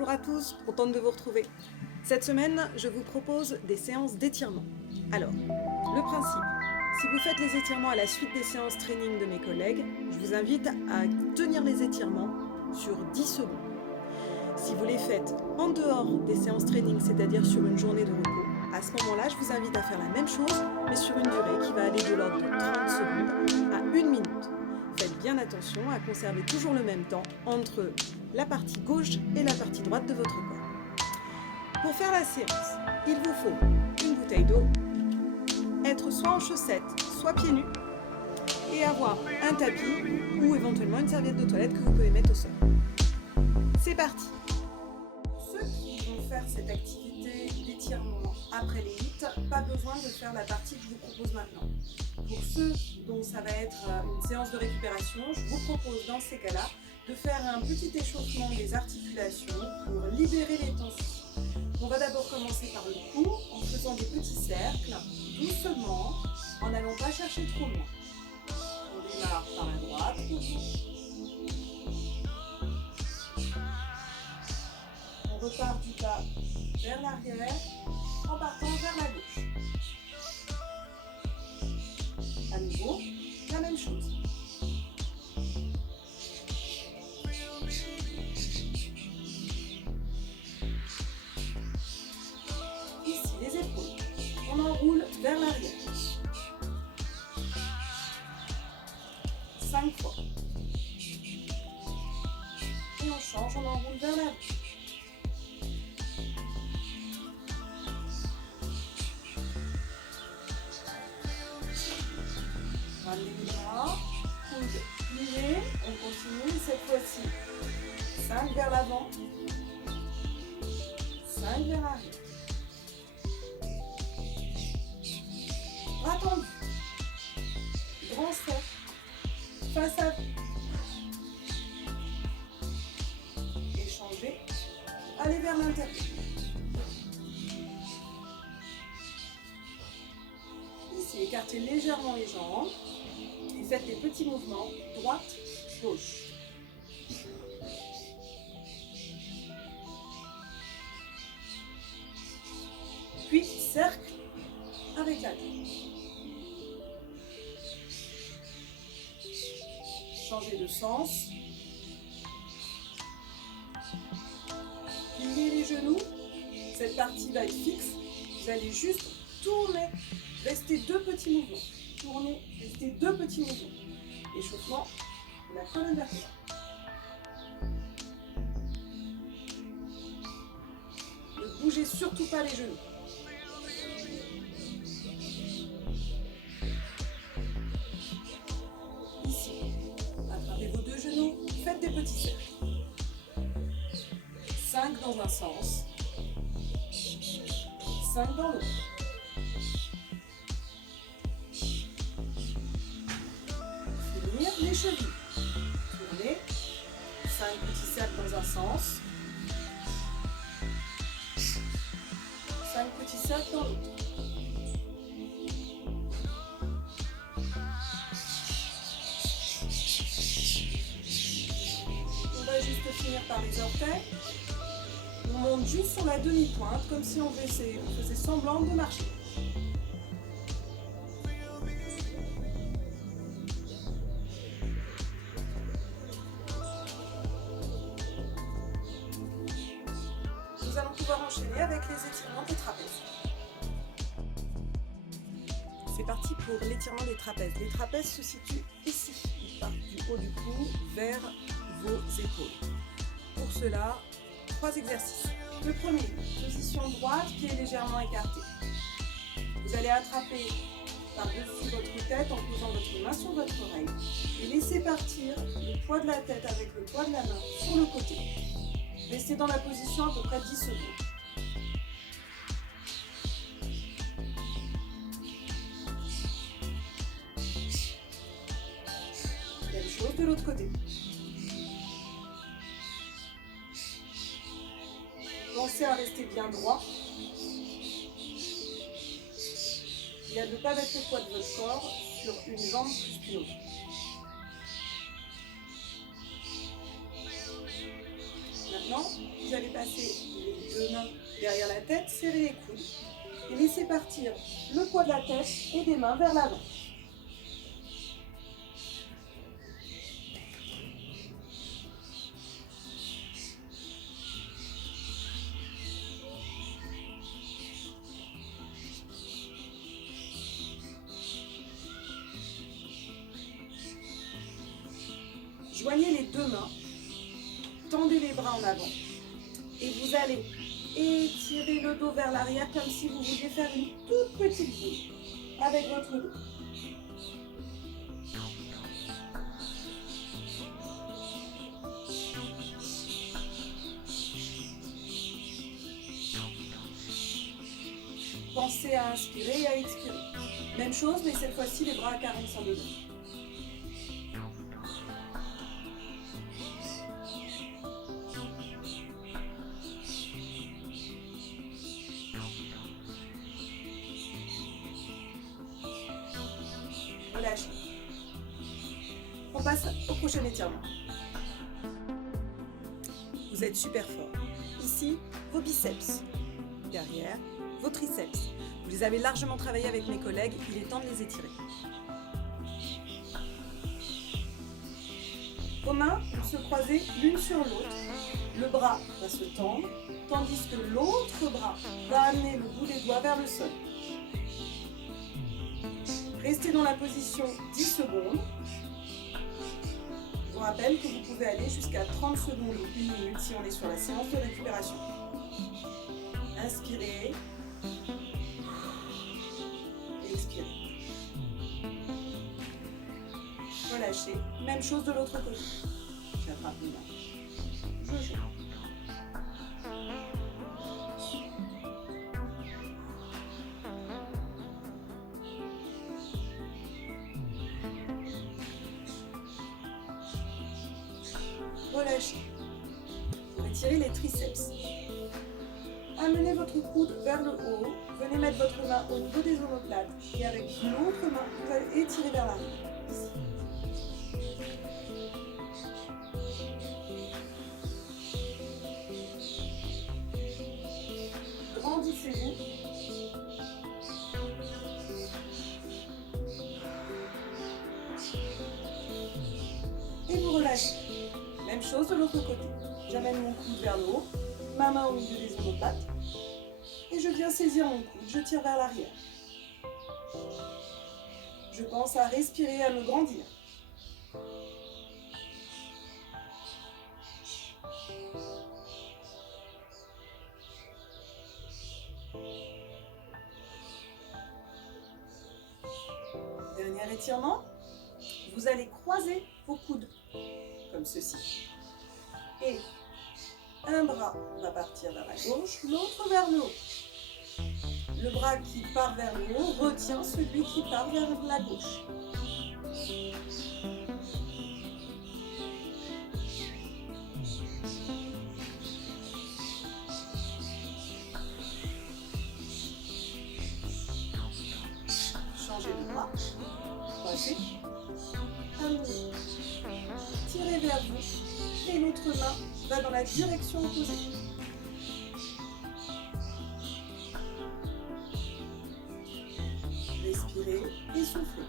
bonjour à tous, contente de vous retrouver. Cette semaine, je vous propose des séances d'étirement. Alors, le principe, si vous faites les étirements à la suite des séances training de mes collègues, je vous invite à tenir les étirements sur 10 secondes. Si vous les faites en dehors des séances training, c'est-à-dire sur une journée de repos, à ce moment-là, je vous invite à faire la même chose, mais sur une durée qui va aller de l'ordre de 30 secondes à 1 minute. Faites bien attention à conserver toujours le même temps entre la partie gauche et la partie droite de votre corps. Pour faire la séance, il vous faut une bouteille d'eau, être soit en chaussettes, soit pieds nus, et avoir un tapis ou éventuellement une serviette de toilette que vous pouvez mettre au sol. C'est parti! Pour ceux qui vont faire cette activité d'étirement après les hits, pas besoin de faire la partie que je vous propose maintenant. Pour ceux dont ça va être une séance de récupération, je vous propose dans ces cas-là de faire un petit échauffement des articulations pour libérer les tensions. On va d'abord commencer par le cou en faisant des petits cercles, doucement, en n'allant pas chercher trop loin. On démarre par la droite, on repart du bas vers l'arrière en partant vers la gauche. À nouveau, la même chose. Ici, les épaules. On enroule vers l'arrière. 5 fois. Et on change, on enroule vers l'avant. Ramenez les bras, coude plié, on continue, cette fois-ci 5 vers l'avant, 5 vers l'arrière. Bras tendus, grand cercle, face à vous. Échangez, allez vers l'intérieur. Ici, écartez légèrement les jambes. Et faites des petits mouvements, droite, gauche. Puis, cercle avec la tête. Changez de sens. Pliez les genoux. Cette partie va être fixe. Vous allez juste tourner. Restez 2 petits mouvements. Tournez, restez 2 petits mouvements. Échauffement de la colonne vertébrale. Ne bougez surtout pas les genoux. Ici, attrapez vos 2 genoux, faites des petits cercles. 5 dans un sens, 5 dans l'autre. Les chevilles. Tournez. 5 petits cercles dans un sens. 5 petits cercles dans l'autre. On va juste finir par les orteils. On monte juste sur la demi-pointe, comme si on faisait semblant de marcher. Nous allons pouvoir enchaîner avec les étirements des trapèzes. C'est parti pour l'étirement des trapèzes. Les trapèzes se situent ici. Ils partent du haut du cou vers vos épaules. Pour cela, 3 exercices. Le premier, position droite, pied légèrement écarté. Vous allez attraper par-dessus votre tête en posant votre main sur votre oreille et laissez partir le poids de la tête avec le poids de la main sur le côté. Restez dans la position à peu près 10 secondes. Même chose de l'autre côté. Pensez à rester bien droit et à ne pas mettre le poids de votre corps sur une jambe plus qu'une autre. Maintenant, vous allez passer serrez les coudes et laissez partir le poids de la tête et des mains vers l'avant. Joignez les deux mains, tendez les bras en avant et vous allez étirer le dos vers l'arrière comme si vous vouliez faire une toute petite boule avec votre dos. Pensez à inspirer et à expirer. Même chose, mais cette fois-ci les bras à 45 degrés. Relâchez. On passe au prochain étirement. Vous êtes super fort. Ici, vos biceps. Derrière, vos triceps. Vous les avez largement travaillés avec mes collègues, il est temps de les étirer. Vos mains vont se croiser l'une sur l'autre. Le bras va se tendre, tandis que l'autre bras va amener le bout des doigts vers le sol. Restez dans la position 10 secondes. Je vous rappelle que vous pouvez aller jusqu'à 30 secondes ou 1 minute si on est sur la séance de récupération. Inspirez. Expirez. Relâchez. Même chose de l'autre côté. J'attrape une main. Je jette. Relâchez. Pour étirer les triceps. Amenez votre coude vers le haut. Venez mettre votre main au niveau des omoplates. Et avec l'autre main, vous allez étirer vers l'arrière. Ici. Grandissez-vous. Et vous relâchez. Même chose de l'autre côté. J'amène mon coude vers le haut, ma main au milieu des omoplates, et je viens saisir mon coude, je tire vers l'arrière. Je pense à respirer et à me grandir. Dernier étirement, vous allez croiser vos coudes, comme ceci. Et un bras va partir vers la gauche, l'autre vers le haut. Le bras qui part vers le haut retient celui qui part vers la gauche. Changez de bras, croisez, amenez, tirez vers vous et l'autre main va dans la direction opposée. Respirez et soufflez.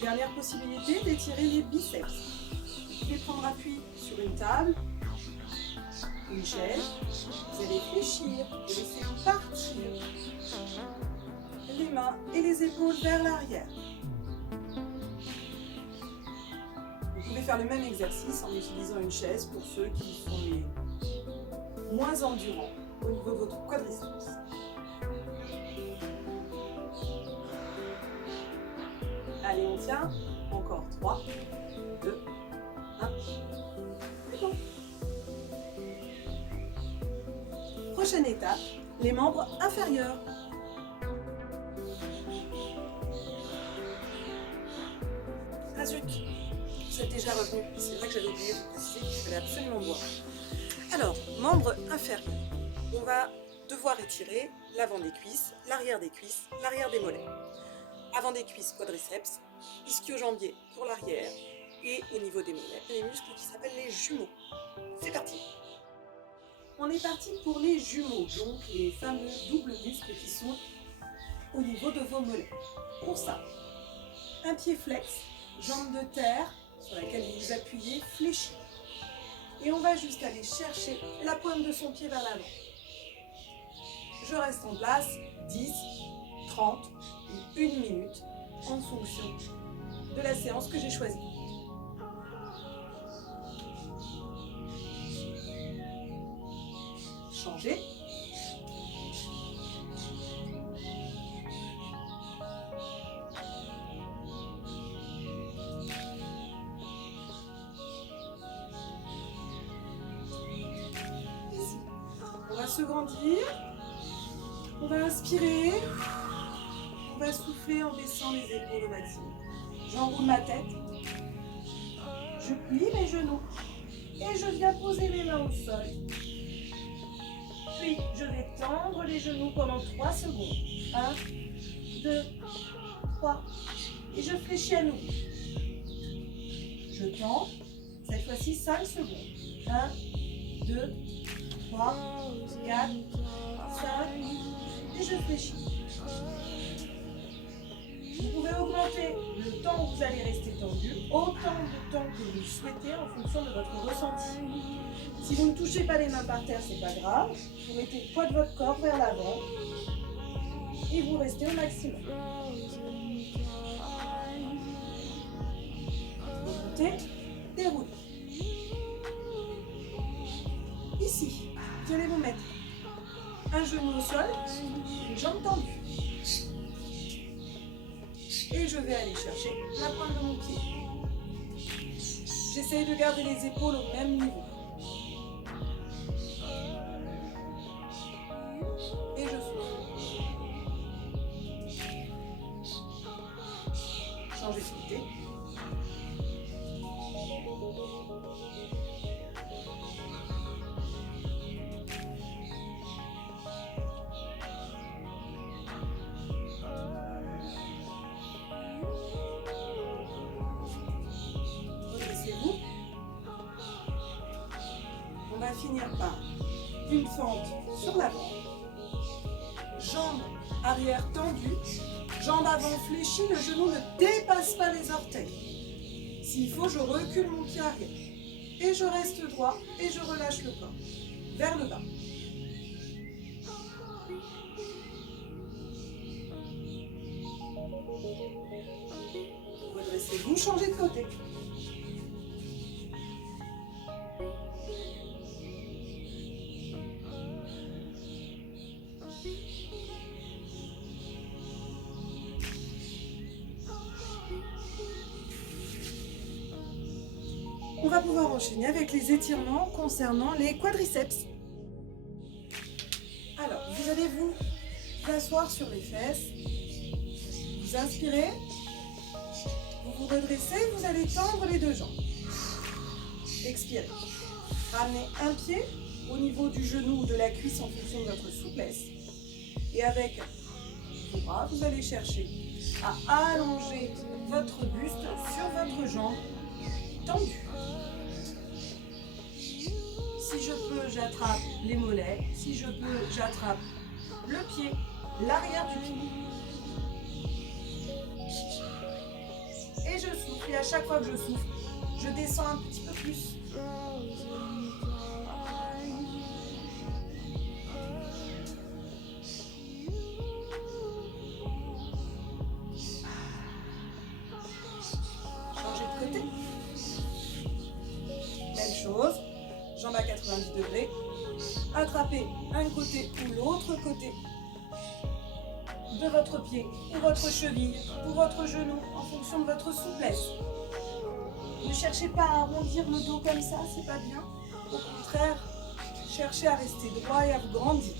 Dernière possibilité d'étirer les biceps. Vous pouvez prendre appui sur une table, une chaise. Vous allez fléchir et laisser partir les mains et les épaules vers l'arrière. Vous pouvez faire le même exercice en utilisant une chaise pour ceux qui sont les moins endurants au niveau de votre quadriceps. Allez, on tient. Encore 3, 2, 1. C'est bon. Prochaine étape, les membres inférieurs. Ah zut, c'est déjà revenu. C'est vrai que j'avais oublié de préciser qu'il fallait absolument boire. Alors, membres inférieurs. On va devoir étirer l'avant des cuisses, l'arrière des cuisses, l'arrière des mollets. Avant des cuisses, quadriceps, ischio-jambier pour l'arrière et au niveau des mollets, les muscles qui s'appellent les jumeaux. C'est parti. On est parti pour les jumeaux, donc les fameux doubles muscles qui sont au niveau de vos mollets. Pour ça, un pied flex, jambe de terre sur laquelle vous vous appuyez, fléchie. Et on va juste aller chercher la pointe de son pied vers l'avant. Je reste en place 10, 30 ou 1 minute en fonction de la séance que j'ai choisie. Changez. Ici. On va se grandir. On va inspirer. On va souffler en baissant les épaules au maximum. J'enroule ma tête. Je plie mes genoux. Et je viens poser les mains au sol. Puis, je vais tendre les genoux pendant 3 secondes. 1, 2, 3. Et je fléchis à nouveau. Je tends. Cette fois-ci, 5 secondes. 1, 2, 3, 4, 5. Et je fléchis. Vous pouvez augmenter le temps où vous allez rester tendu, autant de temps que vous le souhaitez en fonction de votre ressenti. Si vous ne touchez pas les mains par terre, c'est pas grave. Vous mettez le poids de votre corps vers l'avant et vous restez au maximum. Montez, déroulez. Ici, vous allez vous mettre un genou au sol, une jambe tendue. Et je vais aller chercher la pointe de mon pied. J'essaye de garder les épaules au même niveau. Et je souffle. Changez de côté. On va finir par une fente sur l'avant, jambe arrière tendue, jambe avant fléchie, le genou ne dépasse pas les orteils. S'il faut, je recule mon pied arrière et je reste droit et je relâche le corps vers le bas. Redressez-vous, changez de côté. On va pouvoir enchaîner avec les étirements concernant les quadriceps. Alors, vous allez vous asseoir sur les fesses, vous inspirez, vous vous redressez, vous allez tendre les deux jambes. Expirez. Ramenez un pied au niveau du genou ou de la cuisse en fonction de votre souplesse. Et avec vos bras, vous allez chercher à allonger votre buste sur votre jambe tendue. Si je peux, j'attrape les mollets. Si je peux, j'attrape le pied, l'arrière du pied. Et je souffle. Et à chaque fois que je souffle, je descends un petit peu plus. Changez de côté. Même chose. Jambes à 90 degrés. Attrapez un côté ou l'autre côté de votre pied ou votre cheville ou votre genou en fonction de votre souplesse. Ne cherchez pas à arrondir le dos comme ça, c'est pas bien. Au contraire, cherchez à rester droit et à vous grandir.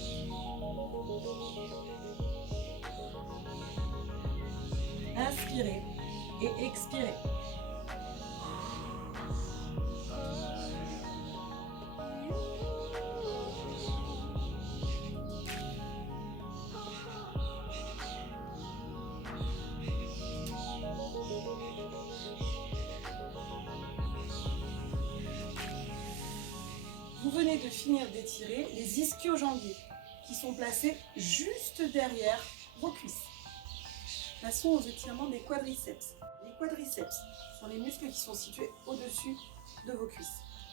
Inspirez et expirez. venez de finir d'étirer les ischio-jambiers qui sont placés juste derrière vos cuisses. Passons aux étirements des quadriceps. Les quadriceps sont les muscles qui sont situés au-dessus de vos cuisses.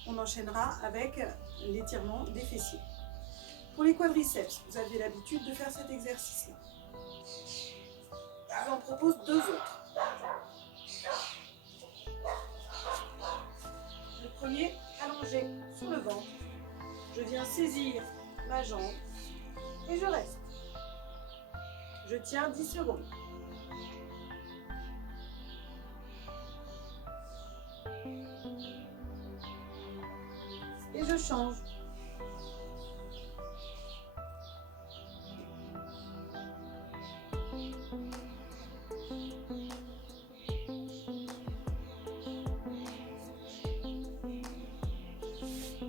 On enchaînera avec l'étirement des fessiers. Pour les quadriceps, vous aviez l'habitude de faire cet exercice-là. Je vous en propose deux autres. Le premier, allongé sur le ventre. Je viens saisir ma jambe et je reste. Je tiens 10 secondes. Et je change.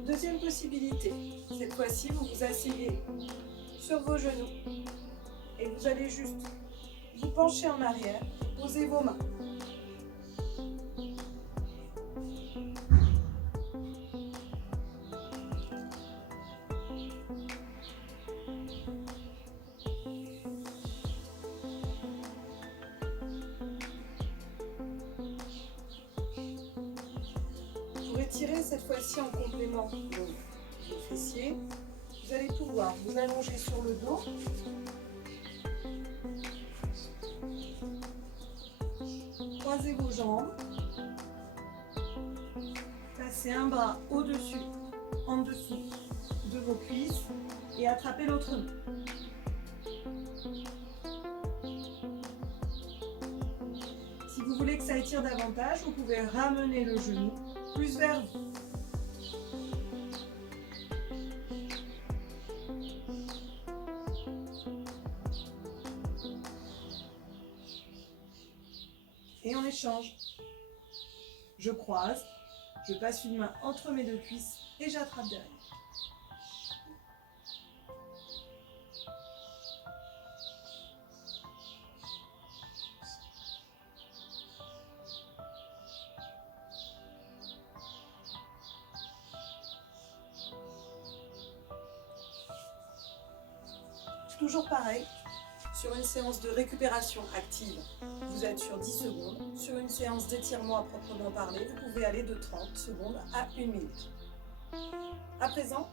Deuxième possibilité, cette fois-ci vous vous asseyez sur vos genoux et vous allez juste vous pencher en arrière, posez vos mains. Pour étirer cette fois-ci en complément vos fessiers, vous allez pouvoir vous allonger sur le dos. Croisez vos jambes. Placez un bras au-dessus, en dessous de vos cuisses et attrapez l'autre main. Si vous voulez que ça étire davantage, vous pouvez ramener le genou plus vers vous. Et on échange. Je croise, je passe une main entre mes deux cuisses et j'attrape derrière. Toujours pareil, sur une séance de récupération active, vous êtes sur 10 secondes. Sur une séance d'étirement à proprement parler, vous pouvez aller de 30 secondes à 1 minute. À présent,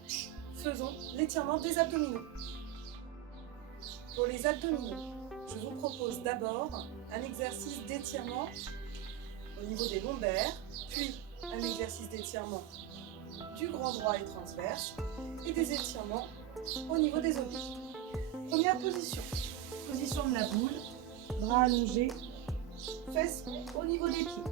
faisons l'étirement des abdominaux. Pour les abdominaux, je vous propose d'abord un exercice d'étirement au niveau des lombaires, puis un exercice d'étirement du grand droit et transverse et des étirements au niveau des obliques. Première position, position de la boule, bras allongés, fesses au niveau des pieds.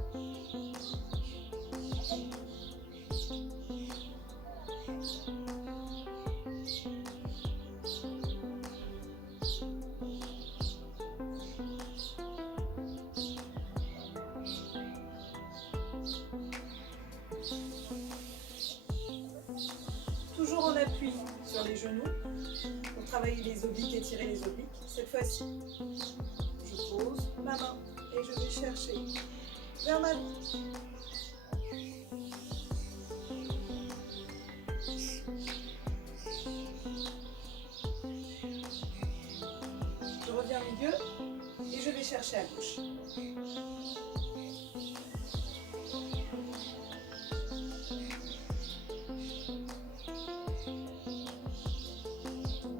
Toujours en appui sur les genoux, pour travailler les obliques, étirer les obliques. Cette fois-ci, je pose ma main et je vais chercher vers ma droite. Je reviens au milieu et je vais chercher à gauche.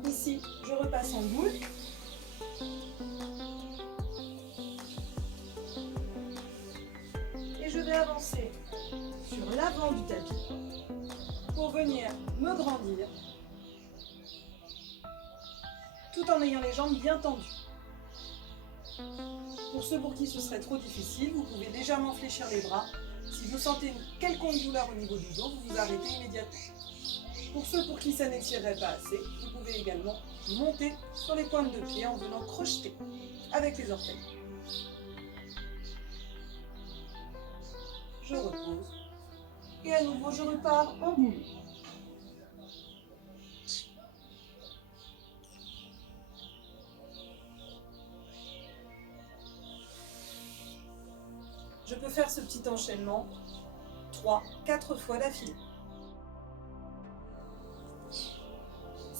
Ici, je repasse en boule. Et je vais avancer sur l'avant du tapis pour venir me grandir tout en ayant les jambes bien tendues. Pour ceux pour qui ce serait trop difficile, vous pouvez légèrement fléchir les bras. Si vous sentez une quelconque douleur au niveau du dos, vous vous arrêtez immédiatement. Pour ceux pour qui ça n'étirerait pas assez, vous pouvez également monter sur les pointes de pied en venant crocheter avec les orteils. Je repose et à nouveau je repars en boule. Je peux faire ce petit enchaînement 3-4 fois d'affilée.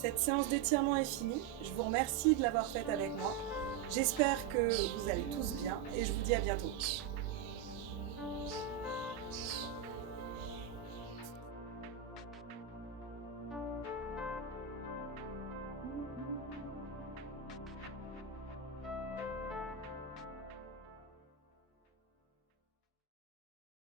Cette séance d'étirement est finie. Je vous remercie de l'avoir faite avec moi. J'espère que vous allez tous bien et je vous dis à bientôt.